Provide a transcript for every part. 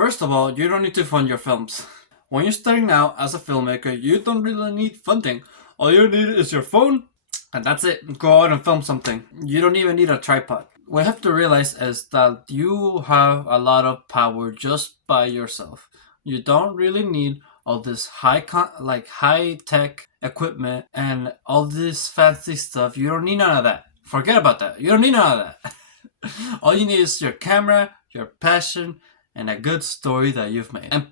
First of all, you don't need to fund your films. When you're starting out as a filmmaker, you don't really need funding. All you need is your phone, and that's it. Go out and film something. You don't even need a tripod. What you have to realize is that you have a lot of power just by yourself. You don't really need all this high tech equipment and all this fancy stuff. You don't need none of that. Forget about that. You don't need none of that. All you need is your camera, your passion, and a good story that you've made. And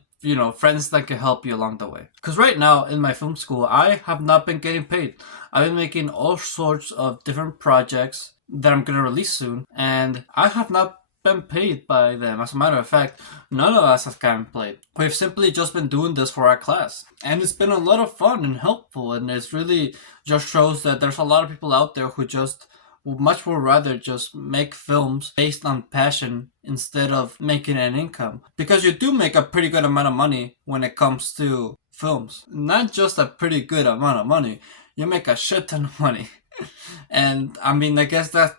friends that can help you along the way. Because right now in my film school, I have not been getting paid. I've been making all sorts of different projects that I'm gonna release soon, and I have not been paid by them. As a matter of fact, none of us have gotten paid. We've simply just been doing this for our class, and it's been a lot of fun and helpful, and it's really just shows that there's a lot of people out there who just much would rather just make films based on passion instead of making an income. Because you do make a pretty good amount of money when it comes to films. Not just a pretty good amount of money, you make a shit ton of money. And I mean, I guess that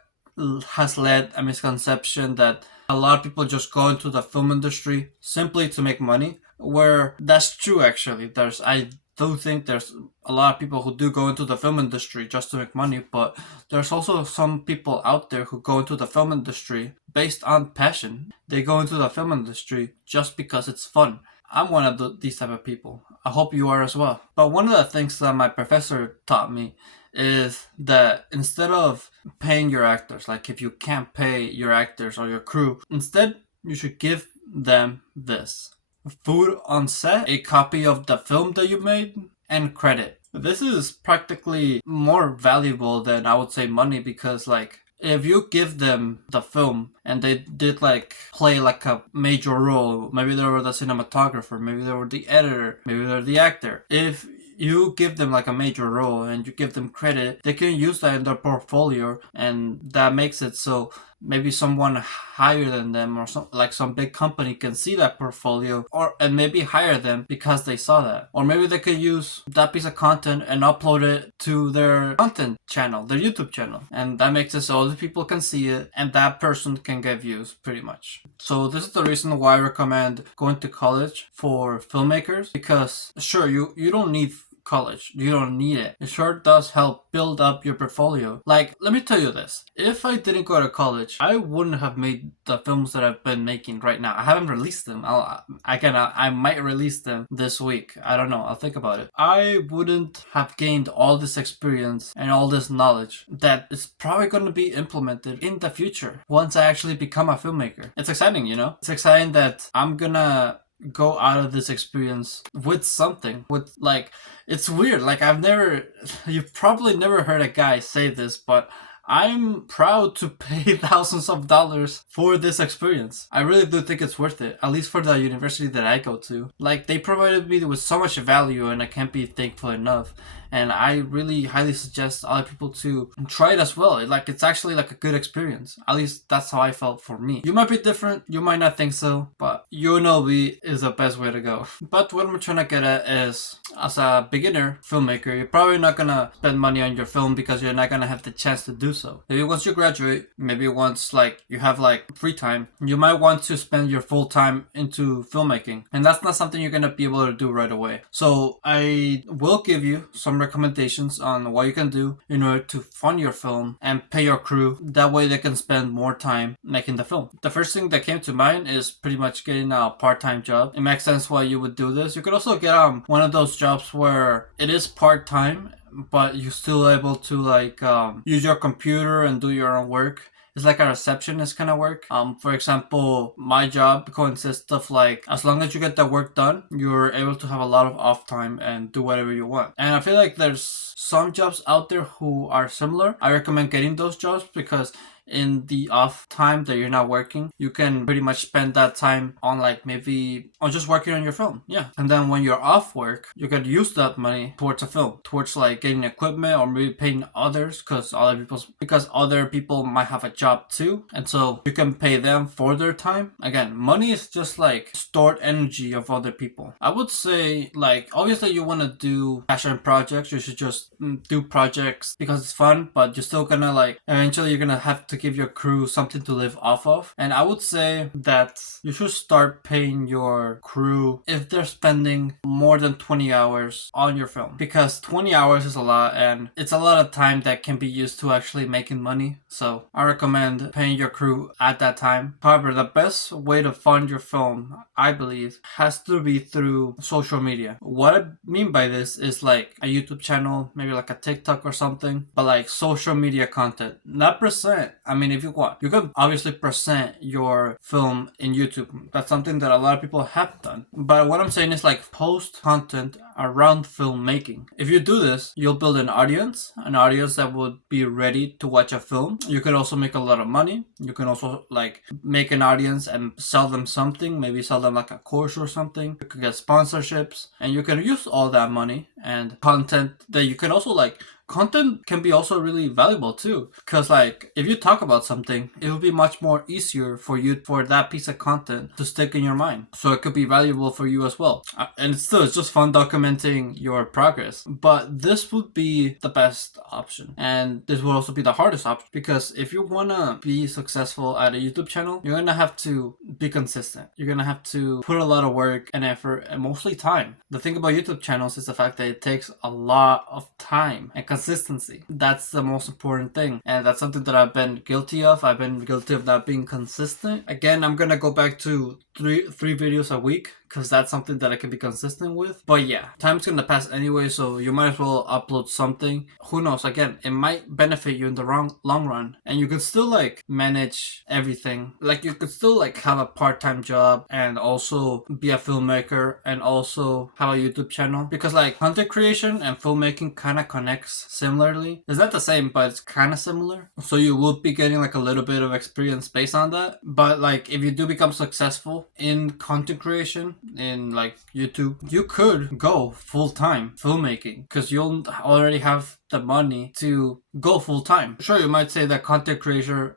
has led a misconception that a lot of people just go into the film industry simply to make money, where that's true actually. I do think there's a lot of people who do go into the film industry just to make money, but there's also some people out there who go into the film industry based on passion. They go into the film industry just because it's fun. I'm one of these type of people. I hope you are as well. But one of the things that my professor taught me is that instead of paying your actors, like if you can't pay your actors or your crew, instead you should give them this: food on set, a copy of the film that you made, and credit. This is practically more valuable than, I would say, money, because if you give them the film and they did play a major role, maybe they were the cinematographer, maybe they were the editor, maybe they're the actor. If you give them a major role and you give them credit, they can use that in their portfolio, and that makes it so maybe someone higher than them or some big company can see that portfolio and maybe hire them because they saw that. Or maybe they could use that piece of content and upload it to their content channel, their YouTube channel, and that makes it so other people can see it and that person can get views pretty much. So this is the reason why I recommend going to college for filmmakers, because sure, you don't need college. You don't need it. It sure does help build up your portfolio. Let me tell you this. If I didn't go to college, I wouldn't have made the films that I've been making right now. I haven't released them. I might release them this week. I don't know. I'll think about it. I wouldn't have gained all this experience and all this knowledge that is probably going to be implemented in the future once I actually become a filmmaker. It's exciting, It's exciting that I'm gonna go out of this experience with something, it's weird. You've probably never heard a guy say this, but I'm proud to pay thousands of dollars for this experience. I really do think it's worth it, at least for the university that I go to. They provided me with so much value, and I can't be thankful enough. And I really highly suggest other people to try it as well. It's actually a good experience. At least that's how I felt for me. You might be different, you might not think so, but UNLV is the best way to go. But what I'm trying to get at is, as a beginner filmmaker, you're probably not gonna spend money on your film because you're not gonna have the chance to do so. Maybe once you graduate, maybe once you have free time, you might want to spend your full time into filmmaking. And that's not something you're gonna be able to do right away. So I will give you some recommendations on what you can do in order to fund your film and pay your crew. That way they can spend more time making the film. The first thing that came to mind is pretty much getting a part-time job. It makes sense why you would do this. You could also get one of those jobs where it is part-time, but you're still able to use your computer and do your own work. It's like a receptionist kind of work. For example, my job consists of as long as you get the work done, you're able to have a lot of off time and do whatever you want. And I feel like there's some jobs out there who are similar. I recommend getting those jobs because in the off time that you're not working, you can pretty much spend that time on maybe on just working on your film. Yeah. And then when you're off work, you can use that money towards a film, towards getting equipment or maybe paying others because other people might have a job too. And so you can pay them for their time. Again, money is just stored energy of other people. I would say obviously you want to do passion projects. You should just do projects because it's fun, but you're still gonna eventually you're gonna have to give your crew something to live off of. And I would say that you should start paying your crew if they're spending more than 20 hours on your film, because 20 hours is a lot, and it's a lot of time that can be used to actually making money. So I recommend paying your crew at that time. However, the best way to fund your film, I believe, has to be through social media. What I mean by this is like a YouTube channel, maybe like a TikTok or something, but like social media content, not present. I mean, if you want, you can obviously present your film in YouTube. That's something that a lot of people have done. But what I'm saying is like post content around filmmaking. If you do this, you'll build an audience that would be ready to watch a film. You could also make a lot of money. You can also like make an audience and sell them something, maybe sell them like a course or something. You could get sponsorships, and you can use all that money and content that you can also like. Content can be also really valuable too, because like if you talk about something, it will be much more easier for that piece of content to stick in your mind. So it could be valuable for you as well. And it's just fun documenting your progress. But this would be the best option, and this will also be the hardest option, because if you want to be successful at a YouTube channel, you're gonna have to be consistent. You're gonna have to put a lot of work and effort, and mostly time. The thing about YouTube channels is the fact that it takes a lot of time and consistency. That's the most important thing, and that's something that I've been guilty of. I've been guilty of not being consistent. Again, I'm gonna go back to three videos a week, because that's something that I can be consistent with. But yeah, time's gonna pass anyway, so you might as well upload something. Who knows? Again, it might benefit you in the long run, and you could still like manage everything. Like you could still like have a part-time job and also be a filmmaker and also have a YouTube channel, because like content creation and filmmaking kind of connects similarly. It's not the same, but it's kind of similar. So you will be getting like a little bit of experience based on that. But like if you do become successful in content creation in like YouTube, you could go full-time filmmaking, because you'll already have the money to go full-time. Sure, you might say that content creation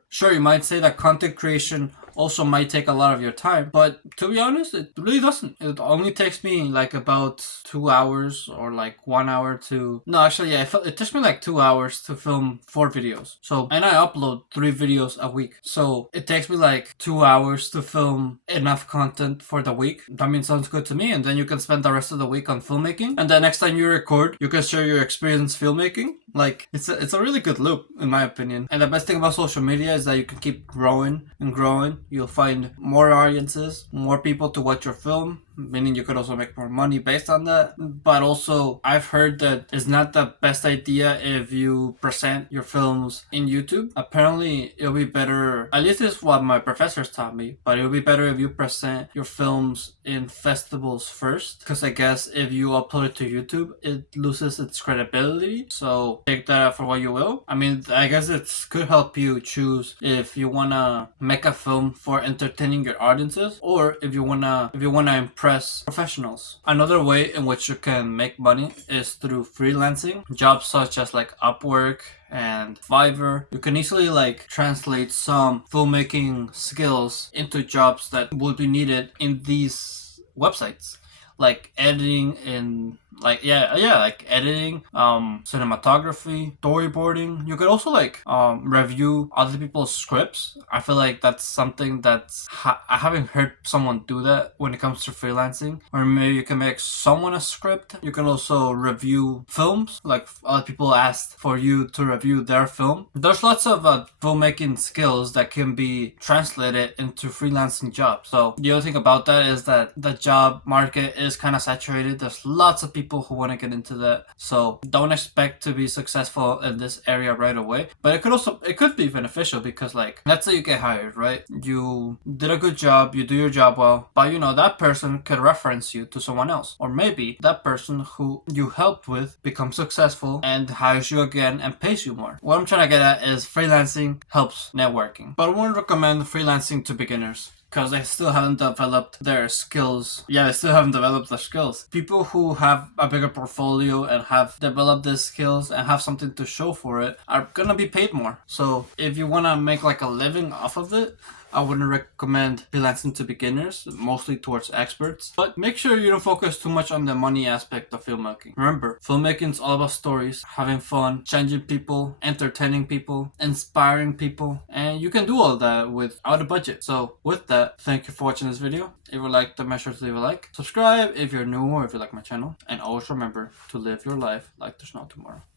also might take a lot of your time, but to be honest, it really doesn't. It only takes me like about 2 hours or like 1 hour to... No, actually, yeah, it takes me like 2 hours to film 4 videos. So, and I upload 3 videos a week. So it takes me like 2 hours to film enough content for the week. I mean, sounds good to me. And then you can spend the rest of the week on filmmaking. And the next time you record, you can share your experience filmmaking. Like, it's a really good loop, in my opinion. And the best thing about social media is that you can keep growing and growing. You'll find more audiences, more people to watch your film, meaning you could also make more money based on that. But also, I've heard that it's not the best idea if you present your films in YouTube. Apparently, it'll be better, at least it's what my professors taught me, but it'll be better if you present your films in festivals first, because I guess if you upload it to YouTube, it loses its credibility. So take that for what you will. I mean, I guess it could help you choose if you wanna make a film for entertaining your audiences, or if you wanna impress professionals. Another way in which you can make money is through freelancing. Jobs such as like Upwork and Fiverr. You can easily like translate some filmmaking skills into jobs that would be needed in these websites, like editing and like editing, cinematography, storyboarding. You could also like review other people's scripts. I feel like that's something that's I haven't heard someone do that when it comes to freelancing. Or maybe you can make someone a script. You can also review films, like other people asked for you to review their film. There's lots of filmmaking skills that can be translated into freelancing jobs. So the other thing about that is that the job market is kind of saturated. There's lots of people who want to get into that, so don't expect to be successful in this area right away. But it could be beneficial, because like, let's say you get hired, right? You did a good job, you do your job well, but you know that person could reference you to someone else, or maybe that person who you helped with becomes successful and hires you again and pays you more. What I'm trying to get at is freelancing helps networking, but I wouldn't recommend freelancing to beginners, because they still haven't developed their skills. Yeah, they still haven't developed their skills. People who have a bigger portfolio and have developed these skills and have something to show for it are gonna be paid more. So if you wanna make like a living off of it, I wouldn't recommend freelancing to beginners, mostly towards experts. But make sure you don't focus too much on the money aspect of filmmaking. Remember, filmmaking is all about stories, having fun, changing people, entertaining people, inspiring people, and you can do all that without a budget. So with that, thank you for watching this video. If you liked the measure to leave a like, subscribe if you're new or if you like my channel, and always remember to live your life like there's no tomorrow.